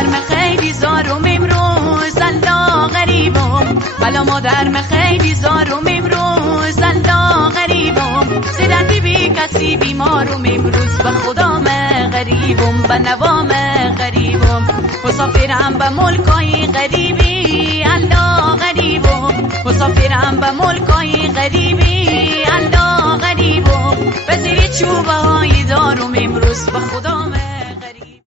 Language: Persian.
مادرم خیلی زارم امروز الله غریبم حالا مادرم خیلی زارم امروز الله غریبم سیرتی بی کسی بیمارم امروز به خدام غریبم به نوام غریبم مسافرم به ملکای غریبی الله غریبم مسافرم به ملکای غریبی الله غریبم به زیر چوبه های دارم امروز به خدا